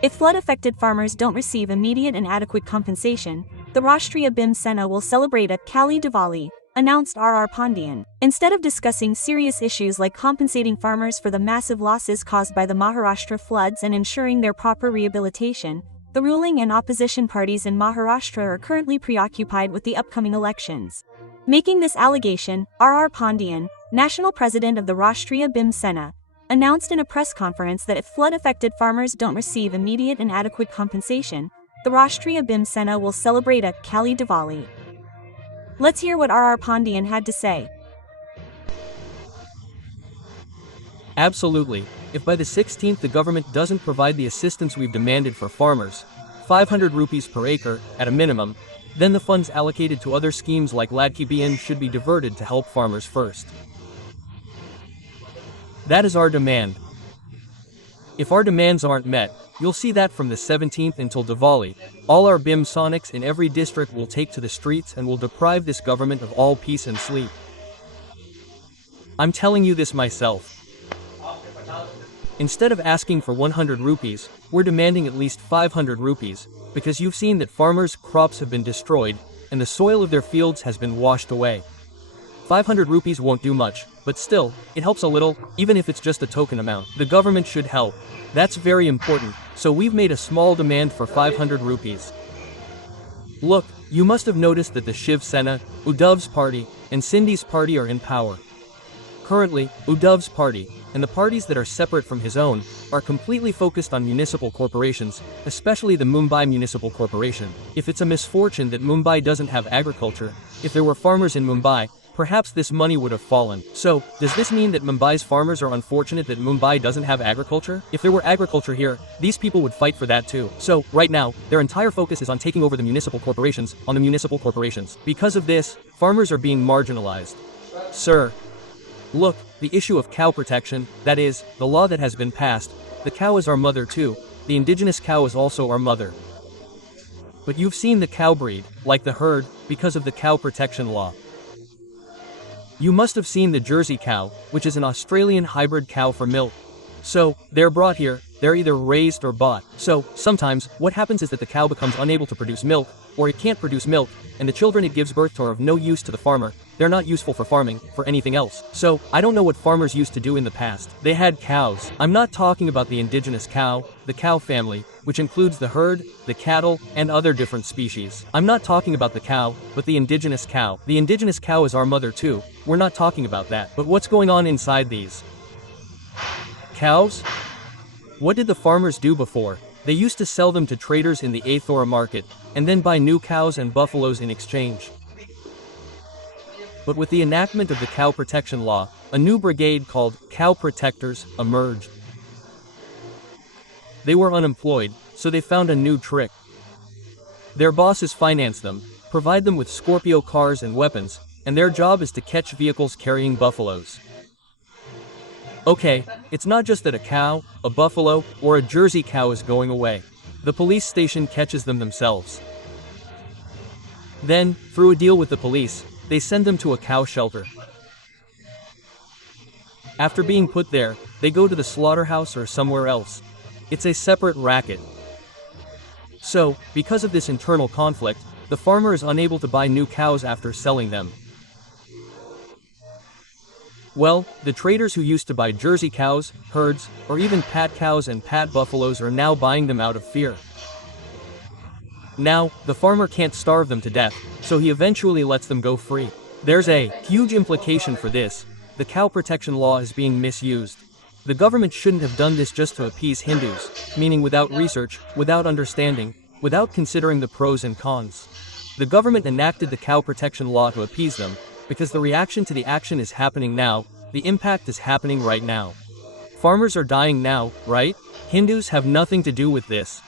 If flood-affected farmers don't receive immediate and adequate compensation, the Rashtriya Bhim Sena will celebrate a Kali Diwali, announced R.R. Pandian. Instead of discussing serious issues like compensating farmers for the massive losses caused by the Maharashtra floods and ensuring their proper rehabilitation, the ruling and opposition parties in Maharashtra are currently preoccupied with the upcoming elections. Making this allegation, R.R. Pandian, national president of the Rashtriya Bhim Sena, announced in a press conference that if flood-affected farmers don't receive immediate and adequate compensation, the Rashtriya Bhim Sena will celebrate a Kali Diwali. Let's hear what R.R. Pandian had to say. Absolutely. If by the 16th the government doesn't provide the assistance we've demanded for farmers, 500 rupees per acre, at a minimum, then the funds allocated to other schemes like Ladki Bahin should be diverted to help farmers first. That is our demand. If our demands aren't met, you'll see that from the 17th until Diwali, all our BIM Sonics in every district will take to the streets and will deprive this government of all peace and sleep. I'm telling you this myself. Instead of asking for 100 rupees, we're demanding at least 500 rupees, because you've seen that farmers' crops have been destroyed, and the soil of their fields has been washed away. 500 rupees won't do much, but still, it helps a little, even if it's just a token amount. The government should help. That's very important, so we've made a small demand for 500 rupees. Look, you must have noticed that the Shiv Sena, Uddhav's party, and Sindhi's party are in power. Currently, Uddhav's party, and the parties that are separate from his own, are completely focused on municipal corporations, especially the Mumbai Municipal Corporation. If it's a misfortune that Mumbai doesn't have agriculture, if there were farmers in Mumbai, perhaps this money would have fallen. So, does this mean that Mumbai's farmers are unfortunate that Mumbai doesn't have agriculture? If there were agriculture here, these people would fight for that too. So, right now, their entire focus is on taking over the municipal corporations, Because of this, farmers are being marginalized. Sir, look, the issue of cow protection, that is, the law that has been passed, the cow is our mother too, the indigenous cow is also our mother. But you've seen the cow breed, like the herd, because of the cow protection law. You must have seen the Jersey cow, which is an Australian hybrid cow for milk. So, they're brought here, they're either raised or bought. So, sometimes, what happens is that the cow becomes unable to produce milk, or it can't produce milk, and the children it gives birth to are of no use to the farmer. They're not useful for farming, for anything else. So, I don't know what farmers used to do in the past. They had cows. I'm not talking about the indigenous cow, the cow family, which includes the herd, the cattle, and other different species. I'm not talking about the cow, but the indigenous cow. The indigenous cow is our mother too. We're not talking about that. But what's going on inside these cows? What did the farmers do before? They used to sell them to traders in the Athora market, and then buy new cows and buffaloes in exchange. But with the enactment of the cow protection law, a new brigade called Cow Protectors emerged. They were unemployed, so they found a new trick. Their bosses finance them, provide them with Scorpio cars and weapons, and their job is to catch vehicles carrying buffaloes. Okay, it's not just that a cow, a buffalo, or a Jersey cow is going away. The police station catches them themselves. Then, through a deal with the police, they send them to a cow shelter. After being put there, they go to the slaughterhouse or somewhere else. It's a separate racket. So, because of this internal conflict, the farmer is unable to buy new cows after selling them. Well, the traders who used to buy Jersey cows, herds, or even pat cows and pat buffaloes are now buying them out of fear. Now, the farmer can't starve them to death, so he eventually lets them go free. There's a huge implication for this. The cow protection law is being misused. The government shouldn't have done this just to appease Hindus, meaning without research, without understanding, without considering the pros and cons. The government enacted the cow protection law to appease them, because the reaction to the action is happening now, the impact is happening right now. Farmers are dying now, right? Hindus have nothing to do with this.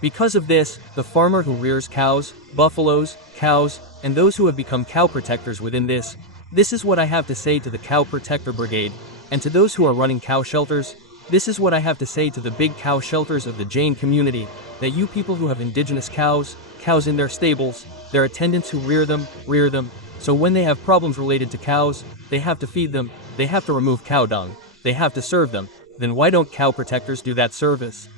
Because of this, the farmer who rears cows, buffaloes, cows, and those who have become cow protectors within this is what I have to say to the Cow Protector Brigade, and to those who are running cow shelters, this is what I have to say to the big cow shelters of the Jain community, that you people who have indigenous cows in their stables, their attendants who rear them, so when they have problems related to cows, they have to feed them, they have to remove cow dung. they have to serve them. Then why don't cow protectors do that service?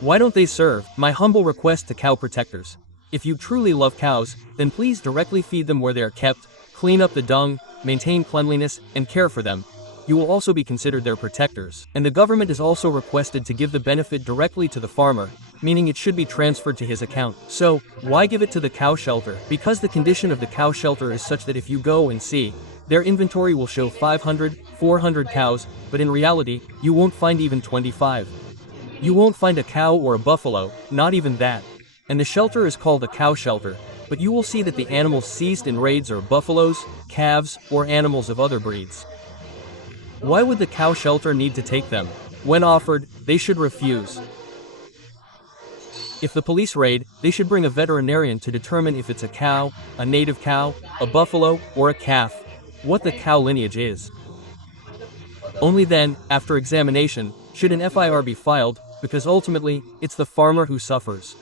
Why don't they serve? My humble request to cow protectors. If you truly love cows, then please directly feed them where they are kept, clean up the dung, maintain cleanliness, and care for them. You will also be considered their protectors. And the government is also requested to give the benefit directly to the farmer, meaning it should be transferred to his account. So, why give it to the cow shelter? Because the condition of the cow shelter is such that if you go and see, their inventory will show 500, 400 cows, but in reality, you won't find even 25. You won't find a cow or a buffalo, not even that. And the shelter is called a cow shelter, but you will see that the animals seized in raids are buffaloes, calves, or animals of other breeds. Why would the cow shelter need to take them? When offered, they should refuse. If the police raid, they should bring a veterinarian to determine if it's a cow, a native cow, a buffalo, or a calf, what the cow lineage is. Only then, after examination, should an FIR be filed, because ultimately, it's the farmer who suffers.